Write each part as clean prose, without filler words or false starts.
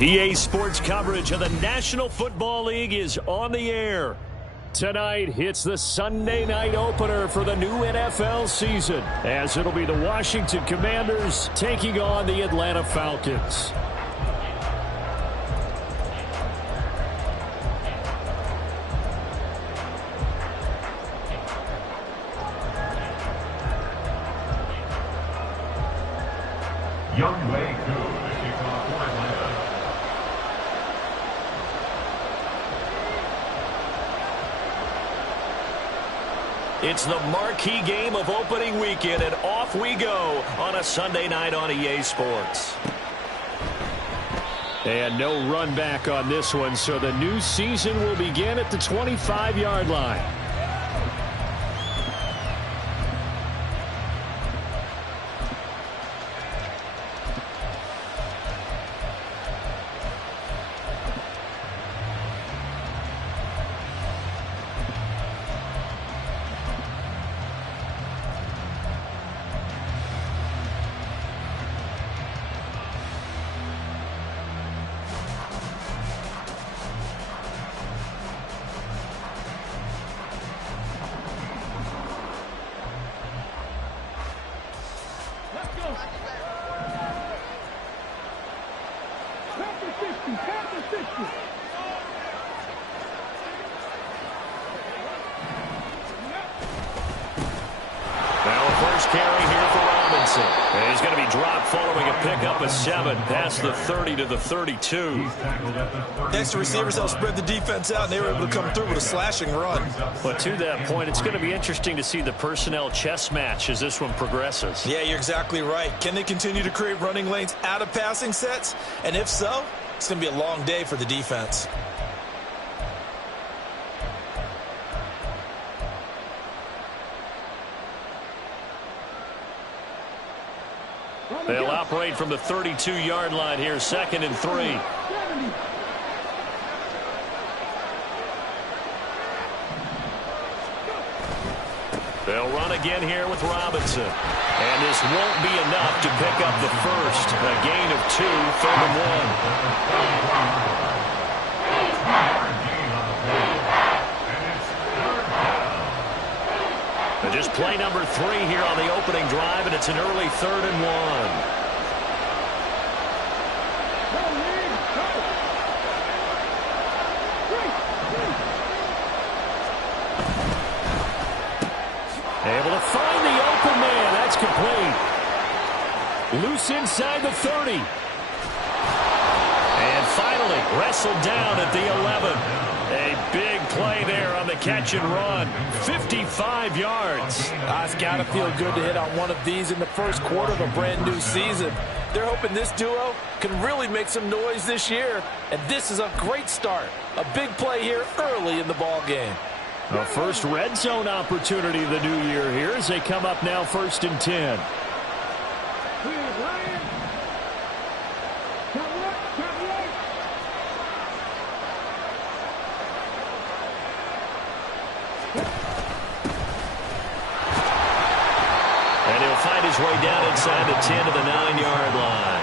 EA Sports coverage of the National Football League is on the air. Tonight, it's the Sunday night opener for the new NFL season, as it'll be the Washington Commanders taking on the Atlanta Falcons. Young Way Koo, the kickoff for Atlanta. It's the marquee game of opening weekend, and off we go on a Sunday night on EA Sports. And no run back on this one, so the new season will begin at the 25-yard line. He's going to be dropped following a pickup of 7 past the 30 to the 32. Extra receivers helped spread the defense out, and they were able to come through with a slashing run. But to that point, it's going to be interesting to see the personnel chess match as this one progresses. Yeah, you're exactly right. Can they continue to create running lanes out of passing sets? And if so, it's going to be a long day for the defense. They'll operate from the 32-yard line here, 2nd and 3. They'll run again here with Robinson. And this won't be enough to pick up the first. A gain of 2, 3rd and 1. Just play number 3 here on the opening drive, and it's an early 3rd and 1. Able to find the open man. That's complete. Loose inside the 30. And finally wrestled down at the 11. A big play there on the catch and run. 55 yards. It's got to feel good to hit on one of these in the first quarter of a brand new season. They're hoping this duo can really make some noise this year. And this is a great start. A big play here early in the ball game. The first red zone opportunity of the new year here as they come up now 1st and 10. And he'll find his way down inside the 10 to the 9-yard line.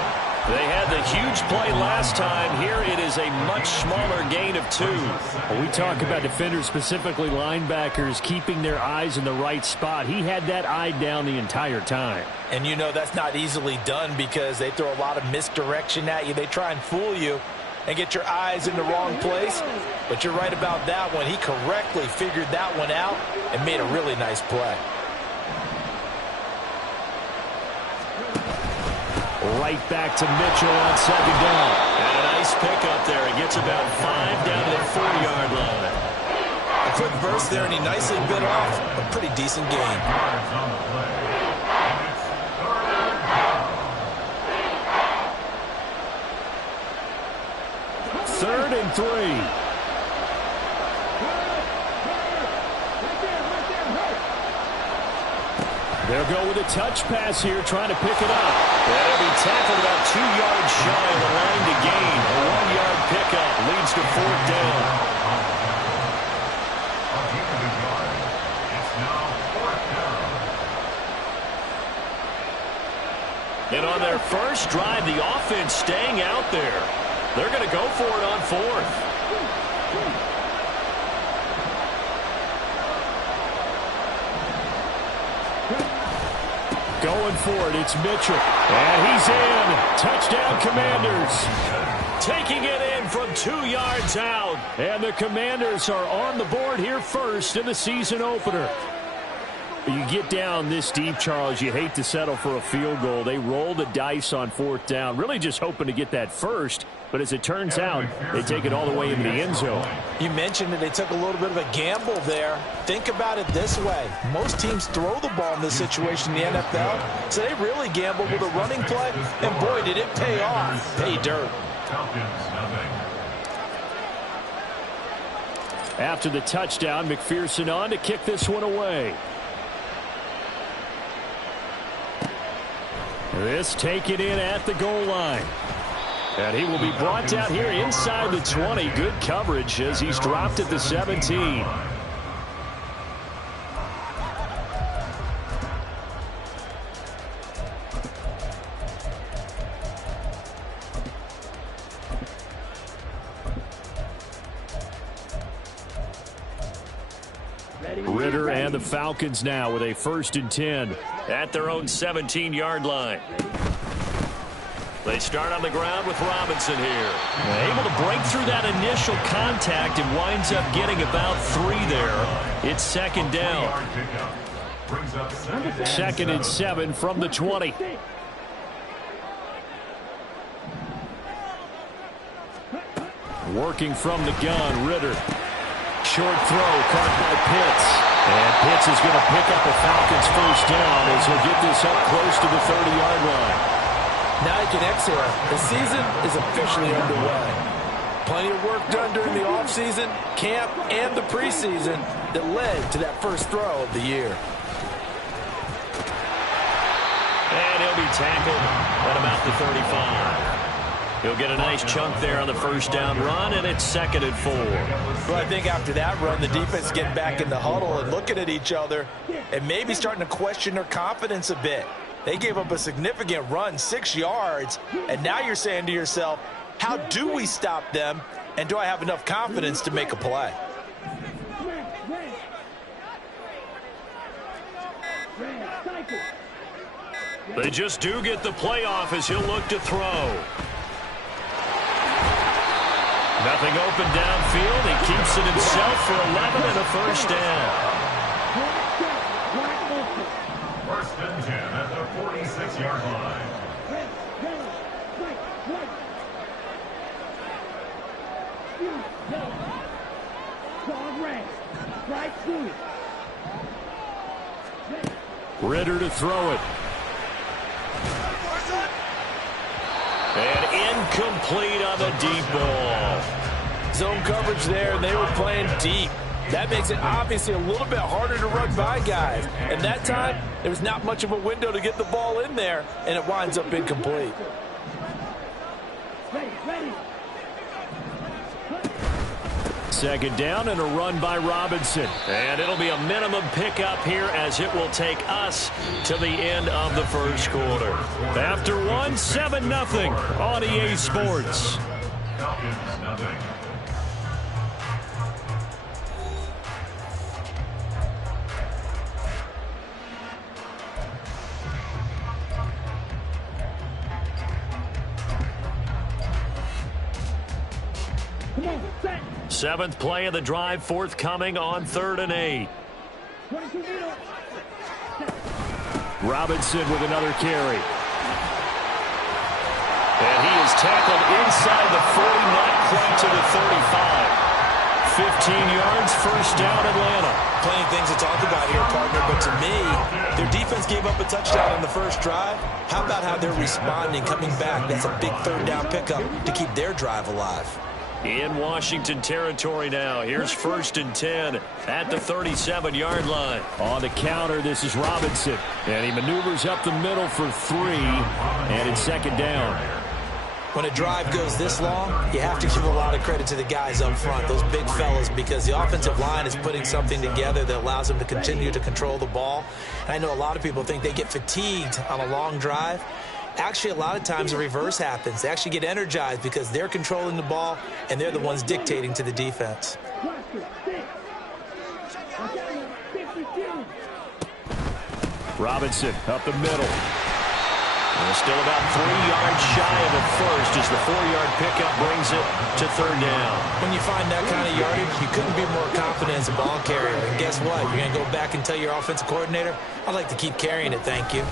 They had the huge play last time. Here it is a much smaller gain of 2. Well, we talk about defenders, specifically linebackers, keeping their eyes in the right spot. He had that eye down the entire time. And you know that's not easily done because they throw a lot of misdirection at you. They try and fool you and get your eyes in the wrong place. But you're right about that one. He correctly figured that one out and made a really nice play. Right back to Mitchell on 2nd down. And a nice pickup there. He gets about 5 down to the 4-yard line. A quick burst there, and he nicely bit off a pretty decent gain. 3rd and 3. They'll go with a touch pass here, trying to pick it up. That'll be tackled about 2 yards shy of the line to gain. A 1-yard pickup leads to 4th down. And on their first drive, the offense staying out there. They're going to go for it on fourth. Going for it, it's Mitchell. And he's in. Touchdown, Commanders. Taking it in from 2 yards out. And the Commanders are on the board here first in the season opener. You get down this deep, Charles, you hate to settle for a field goal. They roll the dice on fourth down, really just hoping to get that first. But as it turns out, they take it all the way into the end zone. You mentioned that they took a little bit of a gamble there. Think about it this way. Most teams throw the ball in this situation in the NFL, so they really gambled with a running play, and boy, did it pay off. Pay dirt. After the touchdown, McPherson on to kick this one away. This taken in at the goal line. And he will be brought down here inside the 20. Good coverage as he's dropped at the 17. Ritter and the Falcons now with a 1st and 10 at their own 17-yard line. They start on the ground with Robinson here. Able to break through that initial contact and winds up getting about 3 there. It's 2nd down. 2nd and 7 from the 20. Working from the gun, Ritter. Short throw, caught by Pitts. And Pitts is going to pick up a Falcons 1st down as he'll get this up close to the 30-yard line. Now you can exhale. The season is officially underway. Plenty of work done during the offseason, camp, and the preseason that led to that first throw of the year. And he'll be tackled at about the 35. He'll get a nice chunk there on the 1st down run, and it's 2nd and 4. Well, I think after that run, the defense is getting back in the huddle and looking at each other and maybe starting to question their confidence a bit. They gave up a significant run, 6 yards, and now you're saying to yourself, how do we stop them, and do I have enough confidence to make a play? They just do get the playoff as he'll look to throw. Nothing open downfield. He keeps it himself for 11 and a 1st down. 1st and 10 at the 46-yard line. Ritter to throw it. And incomplete on the deep ball. Zone coverage there, and they were playing deep. That makes it obviously a little bit harder to run by guys. And that time, there was not much of a window to get the ball in there, and it winds up incomplete. Ready. 2nd down and a run by Robinson. And it'll be a minimum pickup here as it will take us to the end of the 1st quarter. After 1, 7-0 on EA Sports. Falcons, nothing. Come on, set. 7th play of the drive forthcoming on 3rd and 8. Robinson with another carry. And he is tackled inside the 40, not quite to the 35. 15 yards, 1st down, Atlanta. Plenty of things to talk about here, partner, but to me, their defense gave up a touchdown on the 1st drive. How about how they're responding, coming back? That's a big 3rd down pickup to keep their drive alive. In Washington territory now. Here's 1st and 10 at the 37-yard line. On the counter, this is Robinson. And he maneuvers up the middle for 3. And it's 2nd down. When a drive goes this long, you have to give a lot of credit to the guys up front, those big fellas, because the offensive line is putting something together that allows them to continue to control the ball. And I know a lot of people think they get fatigued on a long drive. Actually, a lot of times the reverse happens. They actually get energized because they're controlling the ball and they're the ones dictating to the defense. Robinson up the middle. And still about 3 yards shy of a first as the 4-yard pickup brings it to third down. When you find that kind of yardage, you couldn't be more confident as a ball carrier. And guess what? You're going to go back and tell your offensive coordinator, I'd like to keep carrying it, thank you.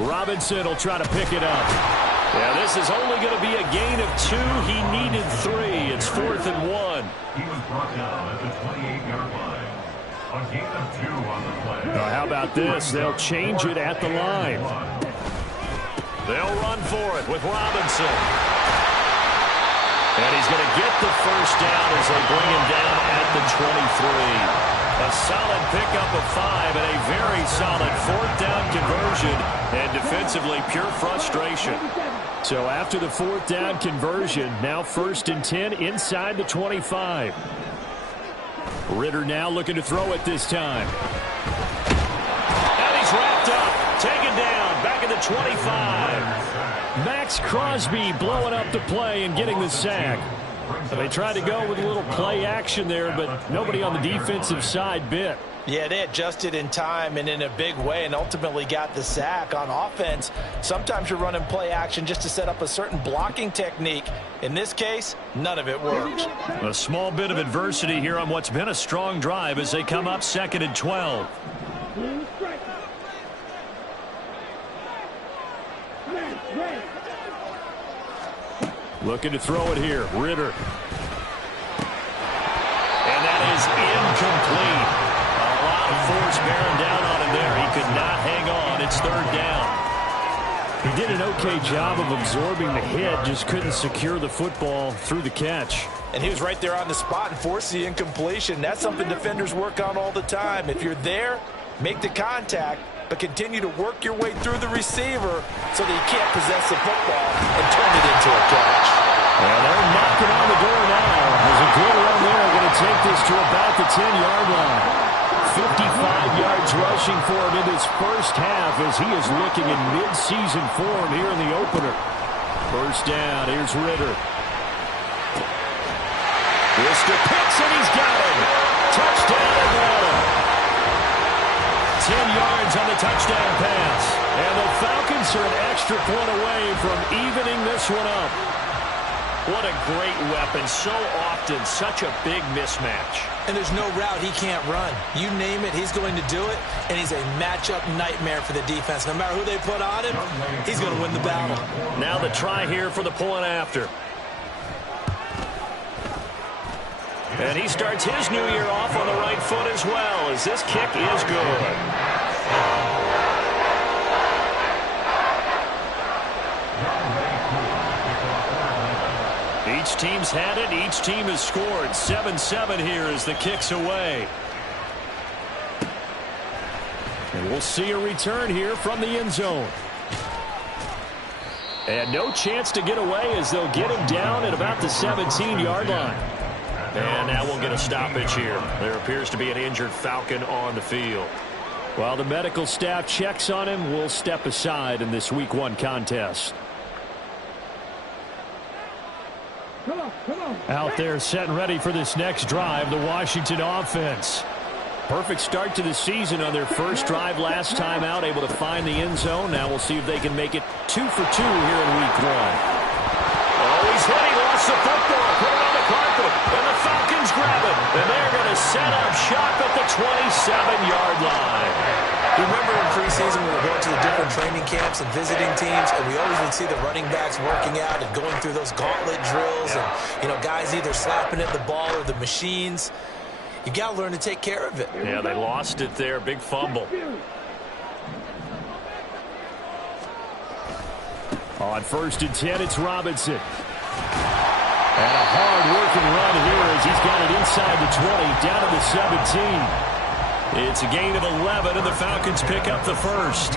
Robinson will try to pick it up. Yeah, this is only going to be a gain of 2. He needed 3. It's 4th and 1. He was brought down at the 28-yard line. A gain of 2 on the play. Now, how about this? They'll change it at the line. They'll run for it with Robinson. And he's going to get the first down as they bring him down at the 23. A solid pickup of 5 and a very solid 4th down conversion. And defensively, pure frustration. So after the 4th down conversion, now 1st and 10 inside the 25. Ritter now looking to throw it this time. And he's wrapped up, taken down, back at the 25. Max Crosby blowing up the play and getting the sack. They tried to go with a little play action there, but nobody on the defensive side bit. Yeah, they adjusted in time and in a big way and ultimately got the sack. On offense, sometimes you're running play action just to set up a certain blocking technique. In this case, none of it works. A small bit of adversity here on what's been a strong drive as they come up 2nd and 12. Looking to throw it here. Ritter. And that is incomplete. A lot of force bearing down on him there. He could not hang on. It's 3rd down. He did an okay job of absorbing the hit, just couldn't secure the football through the catch. And he was right there on the spot and forced the incompletion. That's something defenders work on all the time. If you're there, make the contact, but continue to work your way through the receiver so that you can't possess the football and turn it into a catch. And they're knocking on the door now. There's a good run there. Going to take this to about the 10-yard line. 55 yards rushing for him in this first half as he is looking in mid-season form here in the opener. First down. Here's Ritter. Mr. Pitts, and he's got him. Touchdown Atlanta. 10 yards on the touchdown pass. And the Falcons are an extra point away from evening this one up. What a great weapon. So often, such a big mismatch. And there's no route he can't run. You name it, he's going to do it, and he's a matchup nightmare for the defense. No matter who they put on him, he's going to win the battle. Now the try here for the point after. And he starts his new year off on the right foot as well, as this kick is good. Each team's had it. Each team has scored. 7-7 here as the kick's away. And we'll see a return here from the end zone. And no chance to get away as they'll get him down at about the 17-yard line. And now we'll get a stoppage here. There appears to be an injured Falcon on the field. While the medical staff checks on him, we'll step aside in this Week 1 contest. Out there set and ready for this next drive, the Washington offense. Perfect start to the season on their first drive last time out, able to find the end zone. Now we'll see if they can make it 2 for 2 here in Week 1. Oh, he's hit. He lost the football. Put it on the carpet. And the Falcons grab it. And they're going to set up shop at the 27-yard line. Remember in preseason we were going to the different training camps and visiting teams, and we always would see the running backs working out and going through those gauntlet drills, and guys either slapping at the ball or the machines. You got to learn to take care of it. Yeah, they lost it there. Big fumble. On 1st and 10, it's Robinson. And a hard-working run here as he's got it inside the 20, down to the 17. It's a gain of 11, and the Falcons pick up the first.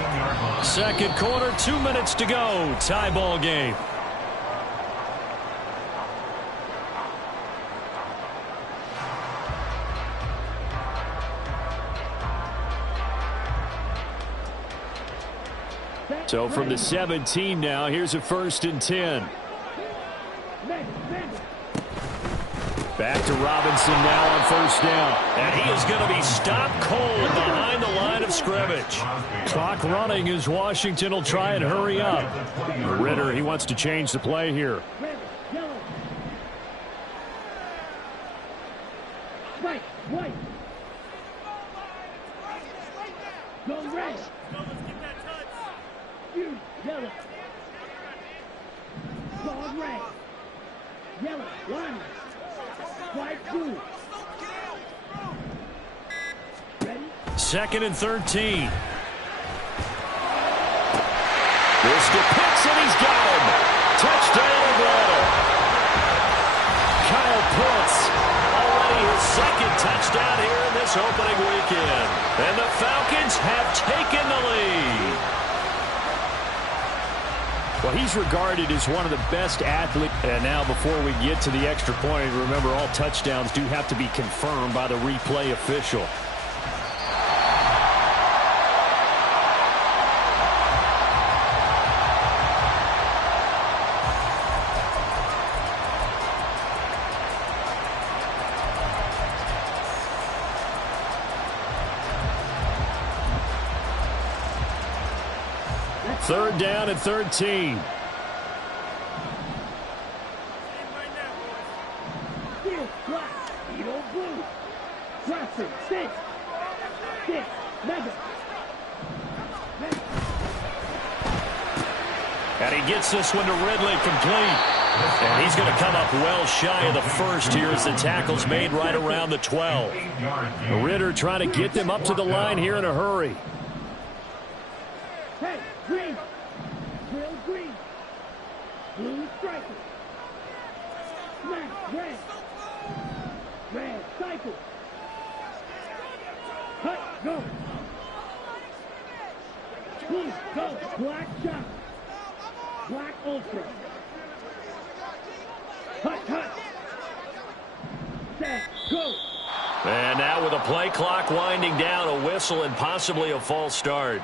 Second quarter, 2 minutes to go. Tie ball game. So from the 17 now, here's a 1st and 10. Back to Robinson now on 1st down. And he is going to be stopped cold behind the line of scrimmage. Clock running as Washington will try and hurry up. Ritter, he wants to change the play here. Go red. You yellow. Go red. Yellow. Line. White blue. Ready? 2nd and 13. This to Pitts, and he's got him. Touchdown, Atlanta. Kyle Pitts, already his 2nd touchdown here in this opening weekend. And the Falcons have taken the lead. Well, he's regarded as one of the best athletes. And now before we get to the extra point, remember all touchdowns do have to be confirmed by the replay official. Third down and 13. Field flat. Edo blue. Crosser. 6. Mega. And he gets this one to Ridley complete. And he's going to come up well shy of the first here as the tackle's made right around the 12. Ritter trying to get them up to the line here in a hurry. Hey, green. Real green. Blue striker. Smash. Red. Red cycle. Cut. Go. Blue. Go. Black shot. Black ultra. Cut. Set. Go. And now with a play clock winding down, a whistle and possibly a false start.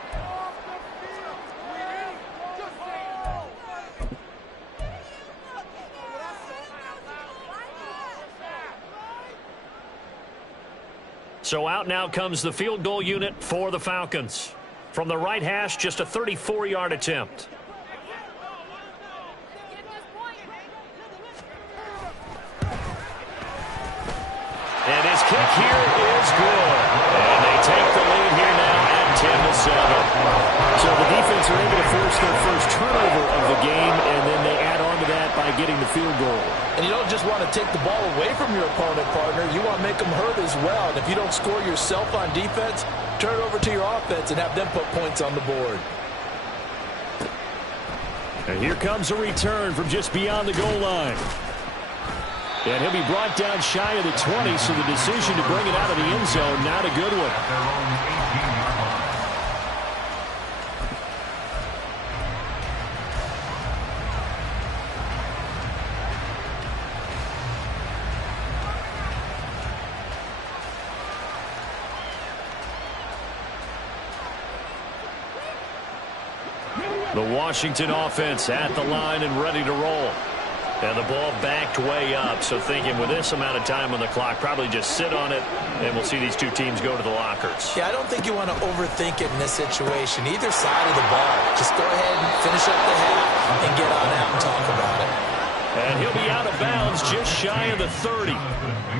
So out now comes the field goal unit for the Falcons. From the right hash, just a 34-yard attempt. And his kick here is good. And they take the lead here now at 10-7. So the defense are able to force their first turnover of the game, and then they add on to that by getting the field goal. And you don't just want to take the ball away from your opponent, partner. You want to make them hurt as well. And if you don't score yourself on defense, turn it over to your offense and have them put points on the board. And here comes a return from just beyond the goal line. And he'll be brought down shy of the 20, so the decision to bring it out of the end zone, not a good one. The Washington offense at the line and ready to roll. And the ball backed way up, so thinking with this amount of time on the clock, probably just sit on it, and we'll see these two teams go to the lockers. Yeah, I don't think you want to overthink it in this situation. Either side of the ball. Just go ahead and finish up the half and get on out and talk about it. And he'll be out of bounds just shy of the 30.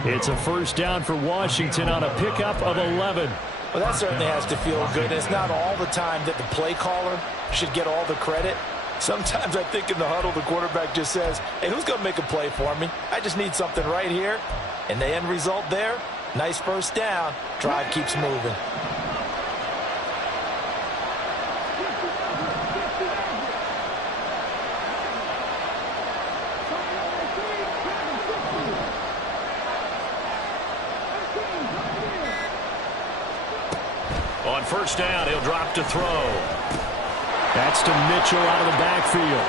It's a first down for Washington on a pickup of 11. Well, that certainly has to feel good. It's not all the time that the play caller should get all the credit. Sometimes I think in the huddle, the quarterback just says, hey, who's going to make a play for me? I just need something right here. And the end result there, nice first down. Drive keeps moving. On first down, he'll drop to throw. That's to Mitchell out of the backfield.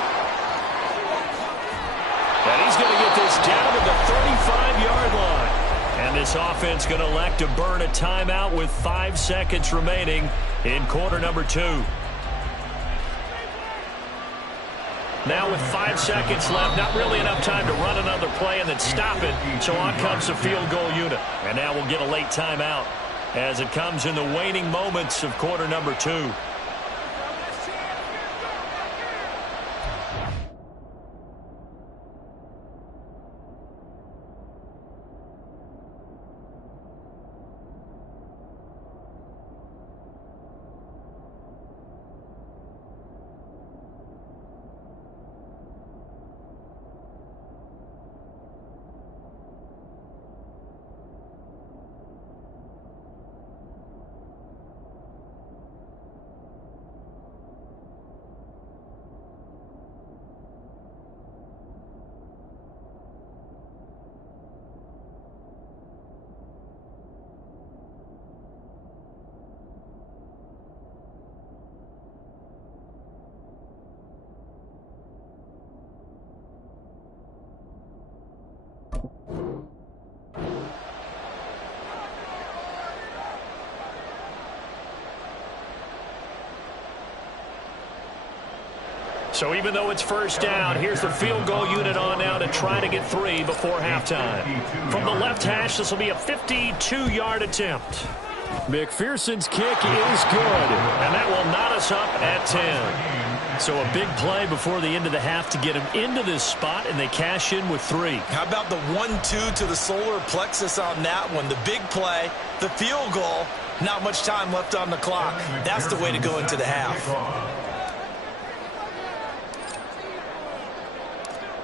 And he's going to get this down to the 35-yard line. And this offense going to elect to burn a timeout with 5 seconds remaining in quarter number 2. Now with 5 seconds left, not really enough time to run another play and then stop it. So on comes the field goal unit. And now we'll get a late timeout as it comes in the waning moments of quarter number 2. So even though it's first down, here's the field goal unit on now to try to get 3 before halftime. From the left hash, this will be a 52-yard attempt. McPherson's kick is good, and that will knot us up at 10. So a big play before the end of the half to get him into this spot, and they cash in with 3. How about the 1-2 to the solar plexus on that one? The big play, the field goal, not much time left on the clock. That's the way to go into the half.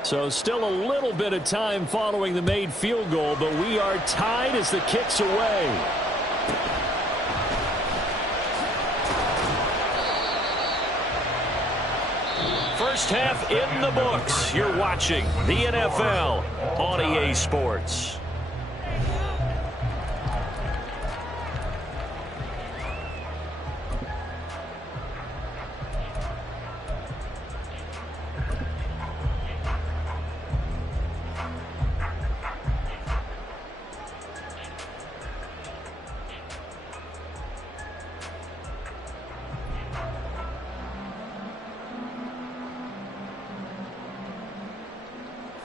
So still a little bit of time following the made field goal, but we are tied as the kick's away. First half in the books. You're watching the NFL on EA Sports.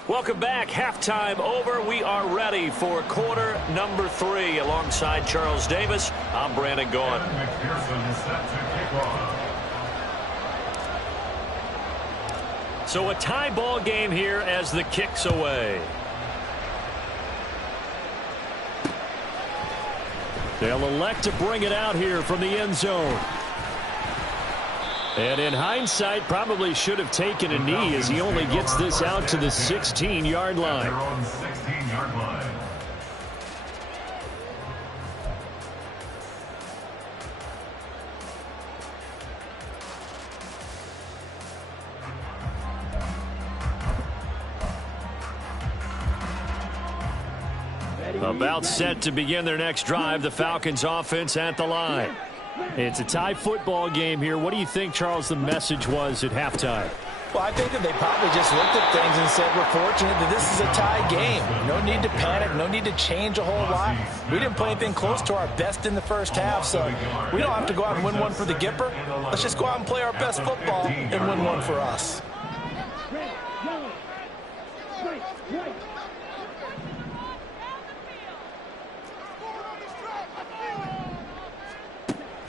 Welcome back. Halftime over. We are ready for quarter number 3. Alongside Charles Davis, I'm Brandon Gaughan. So a tie ball game here as the kick's away. They'll elect to bring it out here from the end zone. And in hindsight, probably should have taken a knee as he only gets this out to the 16-yard line. About set to begin their next drive, the Falcons offense at the line. It's a tie football game here. What do you think, Charles, the message was at halftime? Well, I think that they probably just looked at things and said, we're fortunate that this is a tie game. No need to panic. No need to change a whole lot. We didn't play anything close to our best in the first half, so we don't have to go out and win one for the Gipper. Let's just go out and play our best football and win one for us. Red, yellow, right, right.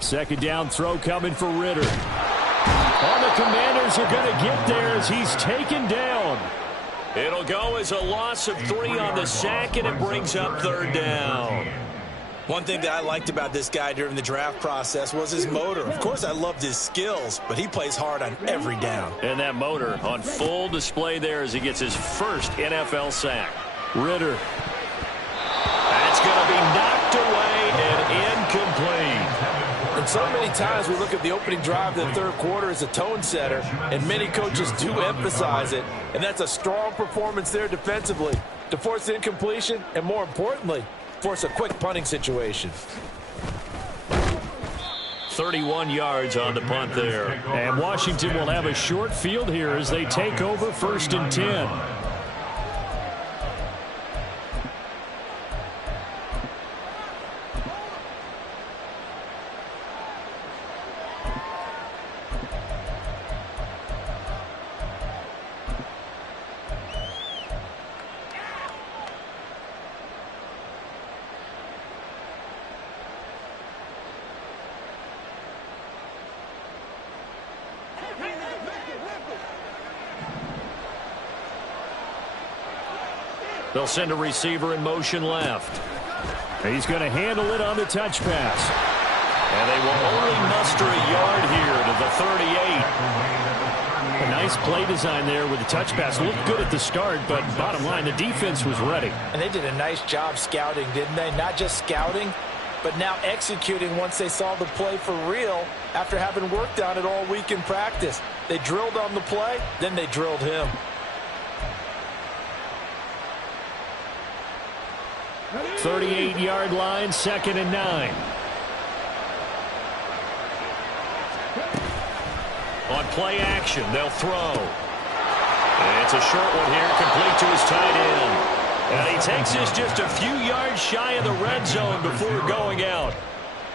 Second down throw coming for Ritter. And the Commanders are going to get there as he's taken down. It'll go as a loss of 3 on the sack, and it brings up third down. One thing that I liked about this guy during the draft process was his motor. Of course, I loved his skills, but he plays hard on every down. And that motor on full display there as he gets his first NFL sack. Ritter. That's going to be knocked away and incomplete. And so many times we look at the opening drive of the third quarter as a tone setter, and many coaches do emphasize it. And that's a strong performance there defensively to force incompletion and, more importantly, force a quick punting situation. 31 yards on the punt there. And Washington will have a short field here as they take over 1st and 10. They'll send a receiver in motion left. He's going to handle it on the touch pass. And they will only muster a yard here to the 38. A nice play design there with the touch pass. Looked good at the start, but bottom line, the defense was ready. And they did a nice job scouting, didn't they? Not just scouting, but now executing once they saw the play for real after having worked on it all week in practice. They drilled on the play, then they drilled him. 38-yard line, 2nd and 9. On play action, they'll throw. And it's a short one here, complete to his tight end. And he takes this just a few yards shy of the red zone before going out.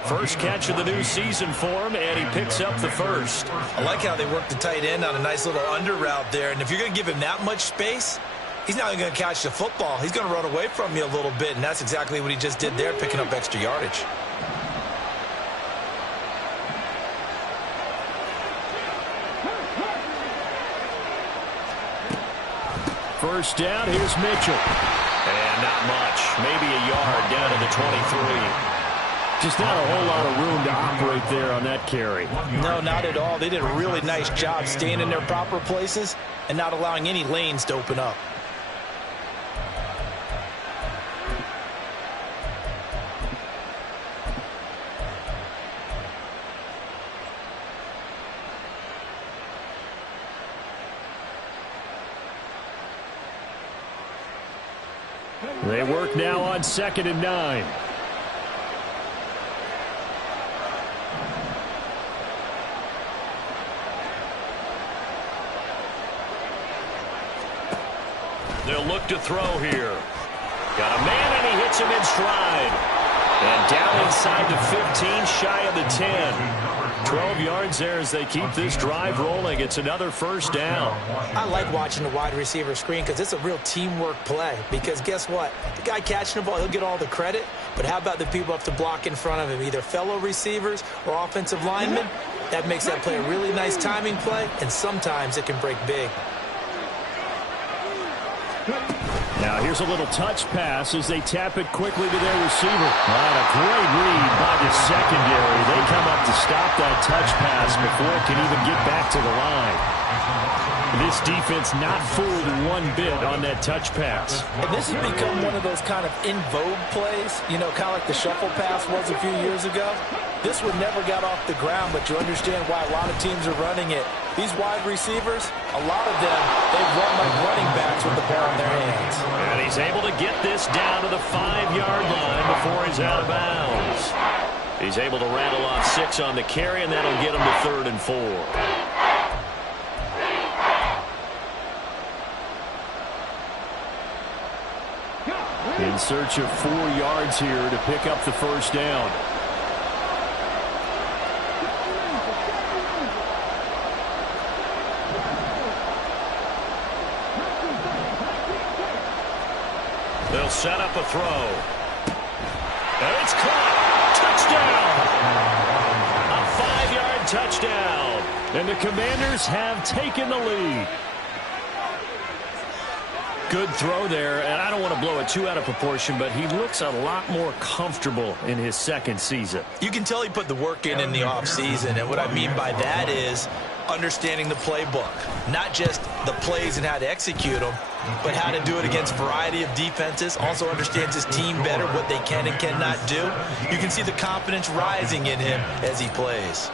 First catch of the new season for him, and he picks up the first. I like how they work the tight end on a nice little under route there. And if you're going to give him that much space, he's not even going to catch the football. He's going to run away from you a little bit, and that's exactly what he just did there, picking up extra yardage. First down, here's Mitchell. And not much. Maybe a yard down to the 23. Just not a whole lot of room to operate there on that carry. No, not at all. They did a really nice job staying in their proper places and not allowing any lanes to open up. They work now on 2nd and 9. They'll look to throw here. Got a man, and he hits him in stride. And down inside the 15, shy of the 10. 12 yards there as they keep this drive rolling. It's another first down. I like watching the wide receiver screen because it's a real teamwork play. Because guess what? The guy catching the ball, he'll get all the credit. But how about the people up to block in front of him, either fellow receivers or offensive linemen? That makes that play a really nice timing play, and sometimes it can break big. Now here's a little touch pass as they tap it quickly to their receiver. A great read by the secondary. They come up to stop that touch pass before it can even get back to the line. This defense not fooled one bit on that touch pass. And this has become one of those kind of in vogue plays, you know, kind of like the shuffle pass was a few years ago. This one never got off the ground, but you understand why a lot of teams are running it. These wide receivers, a lot of them, they run like running backs with the ball in their hands. And he's able to get this down to the 5-yard line before he's out of bounds. He's able to rattle off 6 on the carry, and that'll get him to 3rd and 4. In search of 4 yards here to pick up the first down. They'll set up a throw. And it's caught. Touchdown. A 5-yard touchdown. And the Commanders have taken the lead. Good throw there, and I don't want to blow it too out of proportion, but he looks a lot more comfortable in his second season. You can tell he put the work in the offseason, and what I mean by that is understanding the playbook. Not just the plays and how to execute them, but how to do it against a variety of defenses. Also understands his team better, what they can and cannot do. You can see the confidence rising in him as he plays.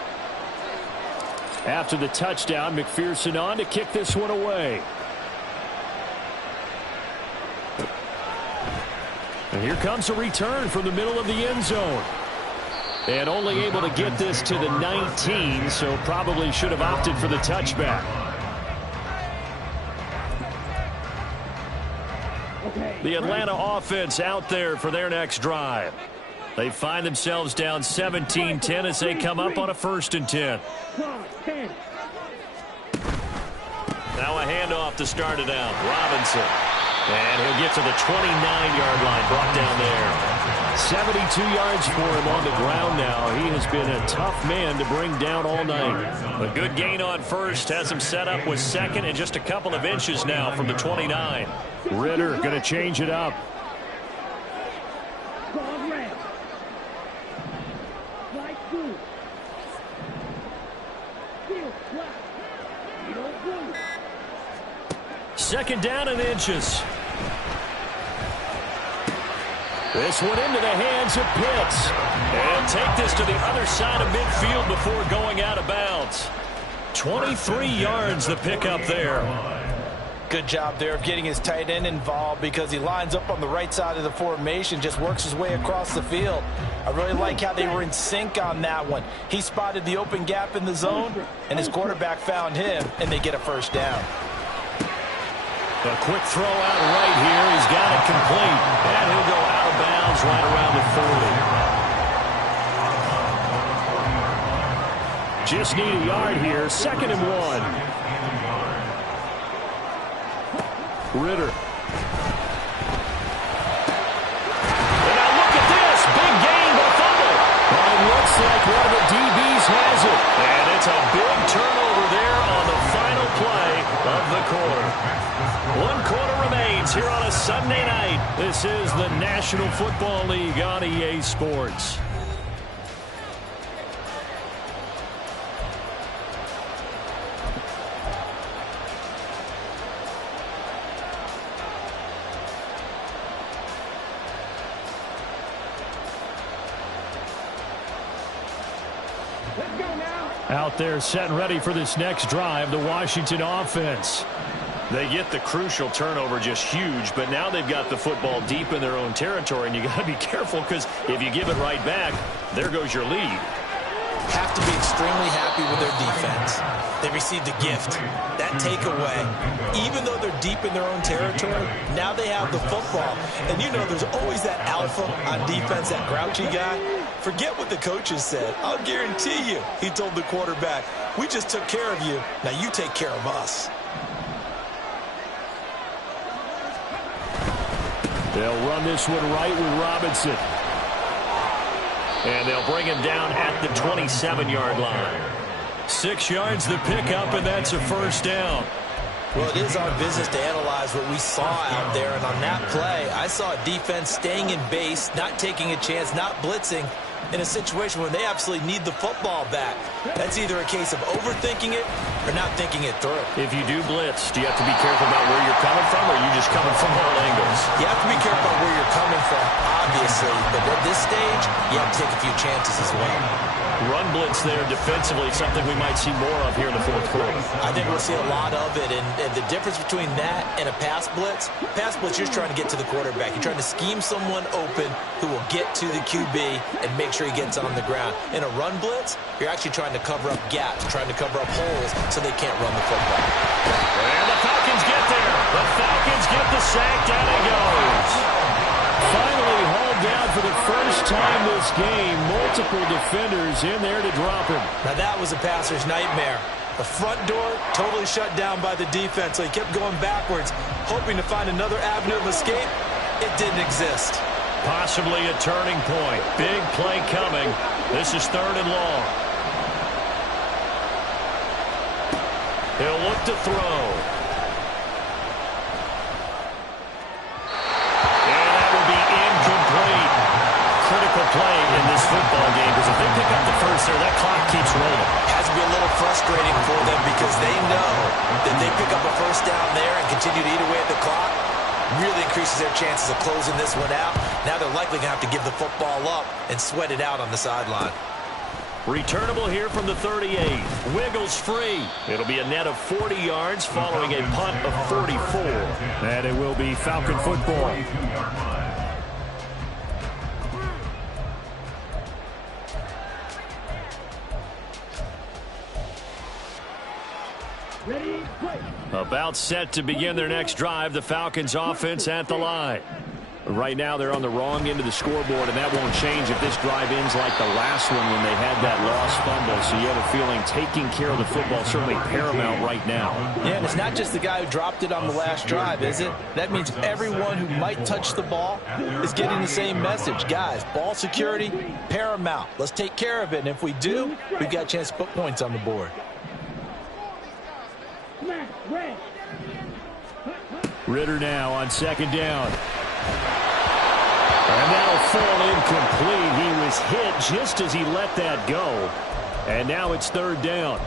After the touchdown, McPherson on to kick this one away. And here comes a return from the middle of the end zone. And only able to get this to the 19, so probably should have opted for the touchback. The Atlanta offense out there for their next drive. They find themselves down 17-10 as they come up on a 1st and 10. Now a handoff to start it out. Robinson. And he'll get to the 29-yard line, brought down there. 72 yards for him on the ground now. He has been a tough man to bring down all night. A good gain on first has him set up with second and just a couple of inches now from the 29. Ritter going to change it up. Second down and inches. This one into the hands of Pitts. And take this to the other side of midfield before going out of bounds. 23 yards the pickup there. Good job there of getting his tight end involved because he lines up on the right side of the formation, just works his way across the field. I really like how they were in sync on that one. He spotted the open gap in the zone, and his quarterback found him, and they get a first down. A quick throw out right here. He's got it complete. And he'll go out of bounds right around the 40. Just need a yard here. 2nd and 1. Ritter. And now look at this. Big gain, but fumble. Well, it looks like one of the DBs has it. And it's a big turnover there on the final play of the quarter. 1 quarter remains here on a Sunday night. This is the National Football League on EA Sports. Out there set and ready for this next drive, the Washington offense. They get the crucial turnover, just huge, but now they've got the football deep in their own territory, and you got to be careful because if you give it right back, there goes your lead. Have to be extremely happy with their defense. They received a gift. That takeaway, even though they're deep in their own territory, now they have the football. And you know there's always that alpha on defense, that grouchy guy. Forget what the coaches said. I'll guarantee you, he told the quarterback, we just took care of you. Now you take care of us. They'll run this one right with Robinson. And they'll bring him down at the 27-yard line. 6 yards the pickup, and that's a first down. Well, it is our business to analyze what we saw out there. And on that play, I saw a defense staying in base, not taking a chance, not blitzing, in a situation where they absolutely need the football back. That's either a case of overthinking it or not thinking it through. If you do blitz, do you have to be careful about where you're coming from, or are you just coming from all angles? You have to be careful about where you're coming from, obviously. But at this stage, you have to take a few chances as well. Run blitz there defensively, something we might see more of here in the 4th quarter. I think we'll see a lot of it, and the difference between that and a pass blitz, you're trying to get to the quarterback. You're trying to scheme someone open who will get to the QB and make sure he gets on the ground. In a run blitz, you're actually trying to cover up gaps, trying to cover up holes so they can't run the football. And the Falcons get there. The Falcons get the sack, down it goes. Finally hauled down for the first time this game. Multiple defenders in there to drop him. Now that was a passer's nightmare. The front door totally shut down by the defense, so he kept going backwards, hoping to find another avenue of escape. It didn't exist. Possibly a turning point. Big play coming. This is 3rd and long. He'll look to throw. Critical play in this football game, because if they pick up the first there, that clock keeps rolling. Has to be a little frustrating for them because they know that they pick up a first down there and continue to eat away at the clock, really increases their chances of closing this one out. Now they're likely going to have to give the football up and sweat it out on the sideline. Returnable here from the 38. Wiggles free. It'll be a net of 40 yards following a punt of 44. And it will be Falcon football. Ready, play. About set to begin their next drive, the Falcons offense at the line. Right now they're on the wrong end of the scoreboard, and that won't change if this drive ends like the last one when they had that lost fumble. So you have a feeling taking care of the football is certainly paramount right now. Yeah, and it's not just the guy who dropped it on the last drive, is it? That means everyone who might touch the ball is getting the same message. Guys, ball security, paramount. Let's take care of it, and if we do, we've got a chance to put points on the board. Ritter now on second down. And that'll fall incomplete. He was hit just as he let that go. And now it's third down.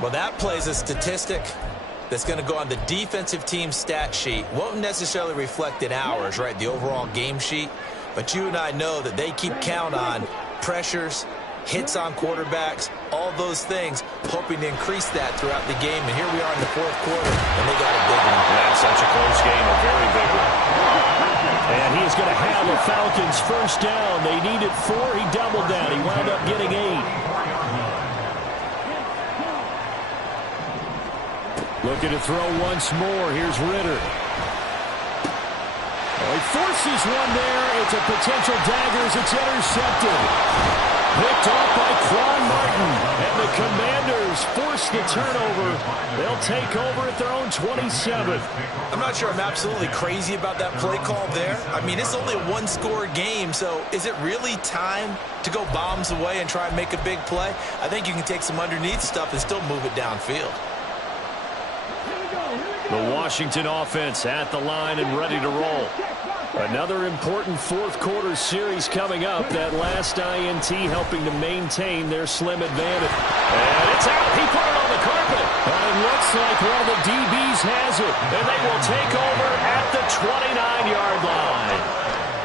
Well, that plays a statistic that's going to go on the defensive team stat sheet. Won't necessarily reflect in ours, right, the overall game sheet. But you and I know that they keep count on pressures, hits on quarterbacks, all those things, hoping to increase that throughout the game. And here we are in the fourth quarter, and they got a big one. That's such a close game, a very big one. And he's going to have the Falcons first down. They needed 4. He doubled that. He wound up getting 8. Looking to throw once more. Here's Ritter. Oh, he forces one there. It's a potential dagger as it's intercepted. Picked off by Quan Martin. And the Commanders force the turnover. They'll take over at their own 27. I'm not sure I'm absolutely crazy about that play call there. I mean, it's only a one-score game, so is it really time to go bombs away and try and make a big play? I think you can take some underneath stuff and still move it downfield. The Washington offense at the line and ready to roll. Another important fourth quarter series coming up. That last INT helping to maintain their slim advantage. And it's out. He put it on the carpet. And it looks like one of the DBs has it. And they will take over at the 29-yard line.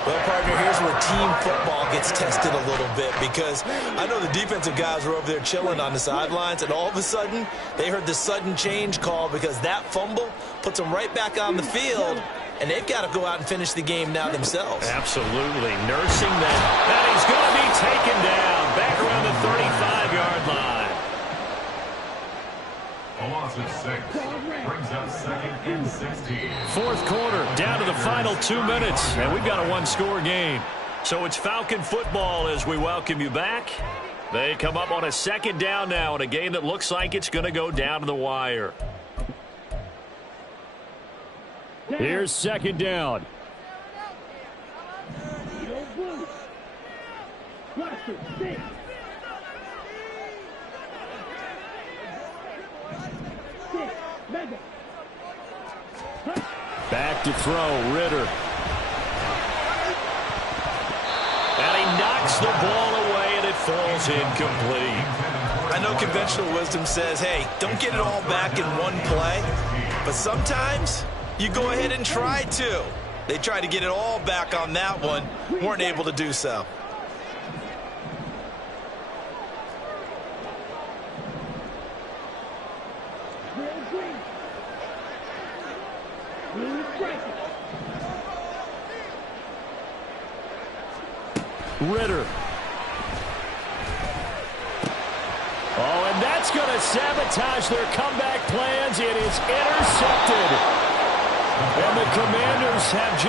Well, partner, here's where team football gets tested a little bit, because I know the defensive guys were over there chilling on the sidelines, and all of a sudden they heard the sudden change call because that fumble puts them right back on the field, and they've got to go out and finish the game now themselves. Absolutely. Nursing that. And he's going to be taken down back around the 35-yard line. A loss of 6 brings up second and 16. Fourth quarter, down to the final 2 minutes, and we've got a one-score game. So it's Falcon football as we welcome you back. They come up on a second down now in a game that looks like it's going to go down to the wire. Here's second down. Back to throw, Ritter. And he knocks the ball away, and it falls incomplete. I know conventional wisdom says, hey, don't get it all back in one play, but sometimes you go ahead and try to. They tried to get it all back on that one, weren't able to do so. Ritter. Oh, and that's going to sabotage their comeback plans. It is intercepted. And the Commanders have